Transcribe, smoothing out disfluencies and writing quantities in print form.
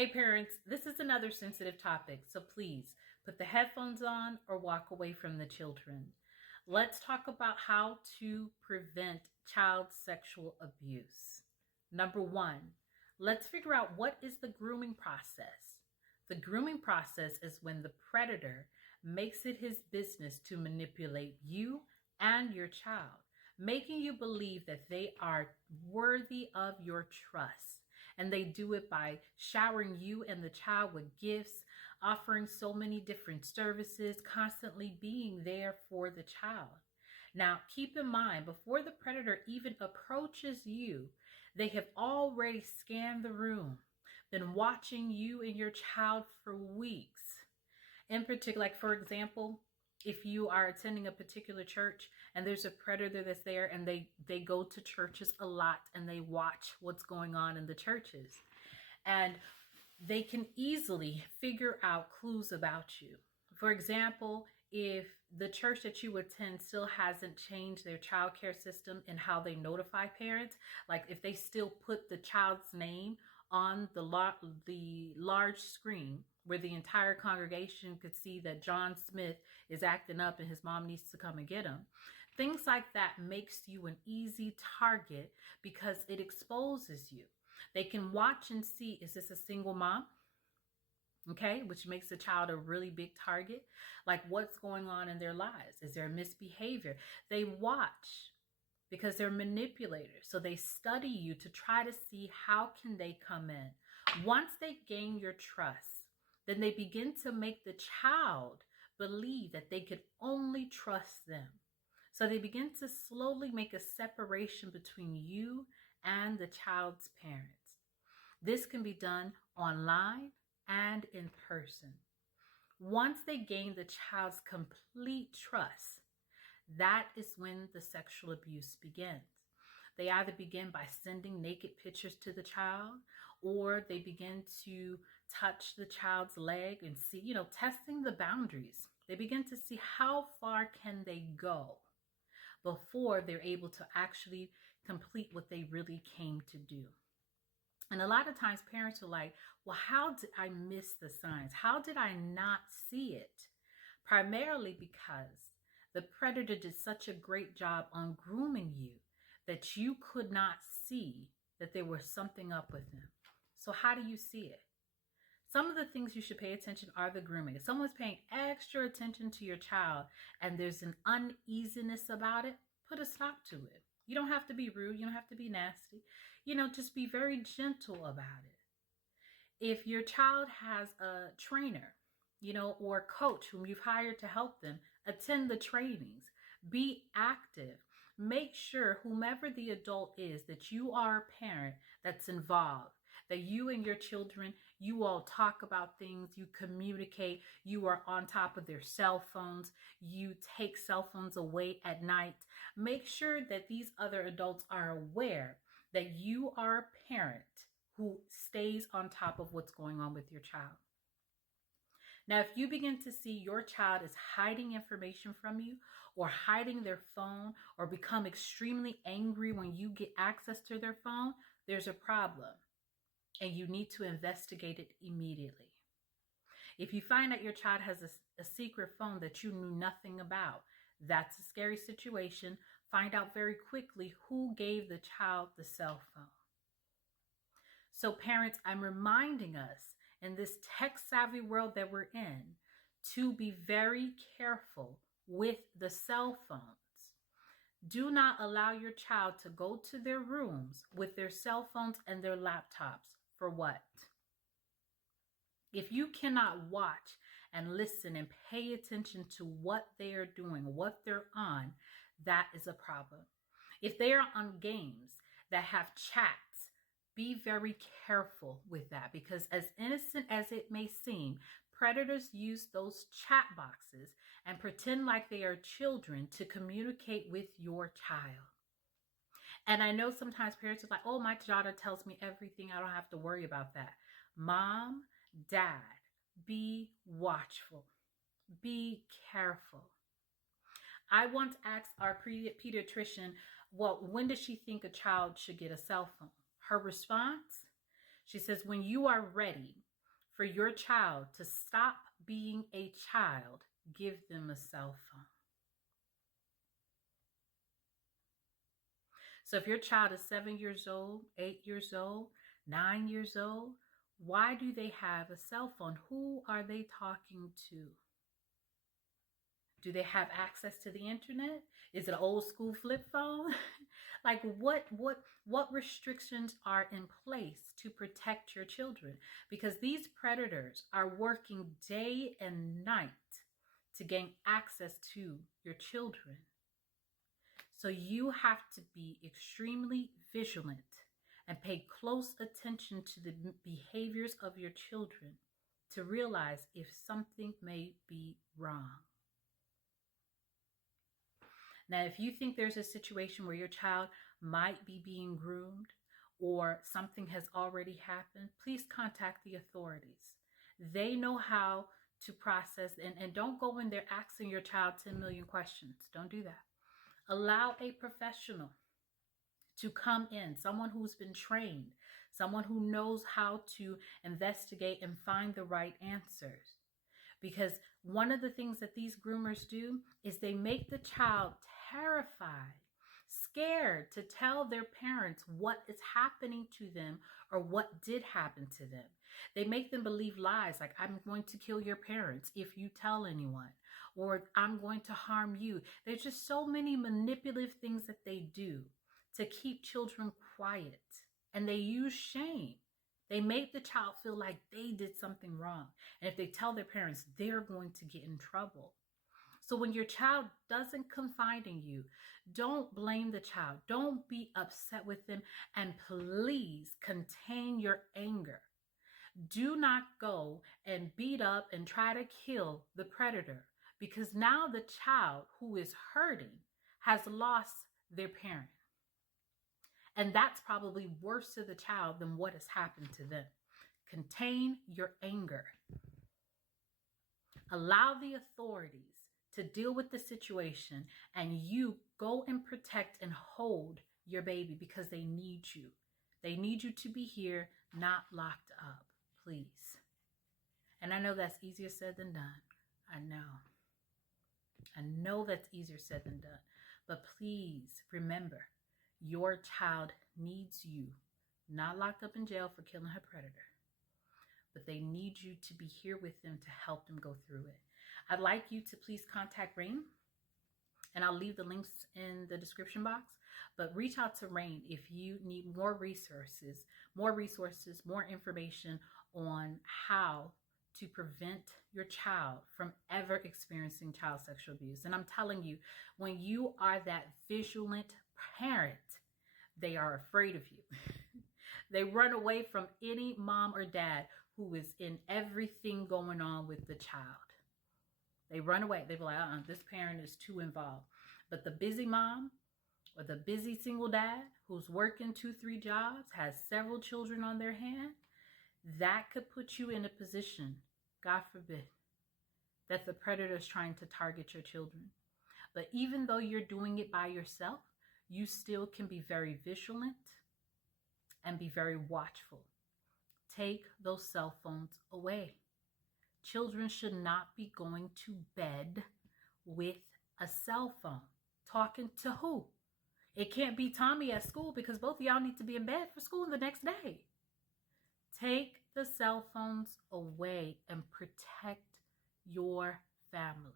Hey parents, this is another sensitive topic, so please put the headphones on or walk away from the children. Let's talk about how to prevent child sexual abuse. Number one, let's figure out what is the grooming process. The grooming process is when the predator makes it his business to manipulate you and your child, making you believe that they are worthy of your trust. And they do it by showering you and the child with gifts, offering so many different services, constantly being there for the child. Now, keep in mind, before the predator even approaches you, they have already scanned the room, been watching you and your child for weeks. In particular, like for example, if you are attending a particular church and there's a predator that's there and they go to churches a lot and they watch what's going on in the churches, and they can easily figure out clues about you. For example, if the church that you attend still hasn't changed their child care system and how they notify parents, like if they still put the child's name on the large screen where the entire congregation could see that John Smith is acting up and his mom needs to come and get him. Things like that makes you an easy target because it exposes you. They can watch and see, is this a single mom? Okay, which makes the child a really big target. Like what's going on in their lives? Is there misbehavior? They watch because they're manipulators. So they study you to try to see how can they come in. Once they gain your trust, then they begin to make the child believe that they could only trust them. So they begin to slowly make a separation between you and the child's parents. This can be done online and in person. Once they gain the child's complete trust, that is when the sexual abuse begins. They either begin by sending naked pictures to the child, or they begin to touch the child's leg and see, testing the boundaries. They begin to see how far can they go before they're able to actually complete what they really came to do. And a lot of times parents are like, well, how did I miss the signs? How did I not see it? Primarily because the predator did such a great job on grooming you that you could not see that there was something up with them. So how do you see it? Some of the things you should pay attention are the grooming. If someone's paying extra attention to your child and there's an uneasiness about it, put a stop to it. You don't have to be rude. You don't have to be nasty. Just be very gentle about it. If your child has a trainer, or coach whom you've hired to help them, attend the trainings, be active. Make sure whomever the adult is that you are a parent that's involved, that you and your children, you all talk about things, you communicate, you are on top of their cell phones, you take cell phones away at night. Make sure that these other adults are aware that you are a parent who stays on top of what's going on with your child. Now, if you begin to see your child is hiding information from you or hiding their phone or become extremely angry when you get access to their phone, there's a problem and you need to investigate it immediately. If you find that your child has a secret phone that you knew nothing about, that's a scary situation. Find out very quickly who gave the child the cell phone. So parents, I'm reminding us in this tech-savvy world that we're in to be very careful with the cell phones. Do not allow your child to go to their rooms with their cell phones and their laptops. For what? If you cannot watch and listen and pay attention to what they are doing, what they're on, that is a problem. If they are on games that have chats, be very careful with that, because as innocent as it may seem, predators use those chat boxes and pretend like they are children to communicate with your child. And I know sometimes parents are like, oh, my daughter tells me everything. I don't have to worry about that. Mom, dad, be watchful. Be careful. I once asked our pediatrician, well, when does she think a child should get a cell phone? Her response, she says, when you are ready For your child to stop being a child, give them a cell phone. So if your child is 7 years old, 8 years old, 9 years old, why do they have a cell phone? Who are they talking to? Do they have access to the internet? Is it an old school flip phone? Like what restrictions are in place to protect your children? Because these predators are working day and night to gain access to your children. So you have to be extremely vigilant and pay close attention to the behaviors of your children to realize if something may be wrong. Now, if you think there's a situation where your child might be being groomed or something has already happened, please contact the authorities. They know how to process, and don't go in there asking your child 10 million questions. Don't do that. Allow a professional to come in, someone who's been trained, someone who knows how to investigate and find the right answers. Because one of the things that these groomers do is they make the child terrified, scared to tell their parents what is happening to them or what did happen to them. They make them believe lies like, I'm going to kill your parents if you tell anyone, or I'm going to harm you. There's just so many manipulative things that they do to keep children quiet, and they use shame. They make the child feel like they did something wrong. And if they tell their parents, they're going to get in trouble. So when your child doesn't confide in you, don't blame the child. Don't be upset with them. And please contain your anger. Do not go and beat up and try to kill the predator, because now the child who is hurting has lost their parent. And that's probably worse to the child than what has happened to them. Contain your anger. Allow the authorities to deal with the situation, and you go and protect and hold your baby because they need you. They need you to be here, not locked up, please. And I know that's easier said than done. I know that's easier said than done. But please remember, your child needs you, not locked up in jail for killing her predator, but they need you to be here with them to help them go through it. I'd like you to please contact RAINN, and I'll leave the links in the description box, but reach out to RAINN if you need more resources, more information on how to prevent your child from ever experiencing child sexual abuse. And I'm telling you, when you are that vigilant parent, they are afraid of you. They run away from any mom or dad who is in everything going on with the child. They run away. They be like, this parent is too involved. But the busy mom or the busy single dad who's working 2-3 jobs, has several children on their hand, that could put you in a position, God forbid, that the predator is trying to target your children. But even though you're doing it by yourself, you still can be very vigilant and be very watchful. Take those cell phones away. Children should not be going to bed with a cell phone. Talking to who? It can't be Tommy at school, because both of y'all need to be in bed for school the next day. Take the cell phones away and protect your family.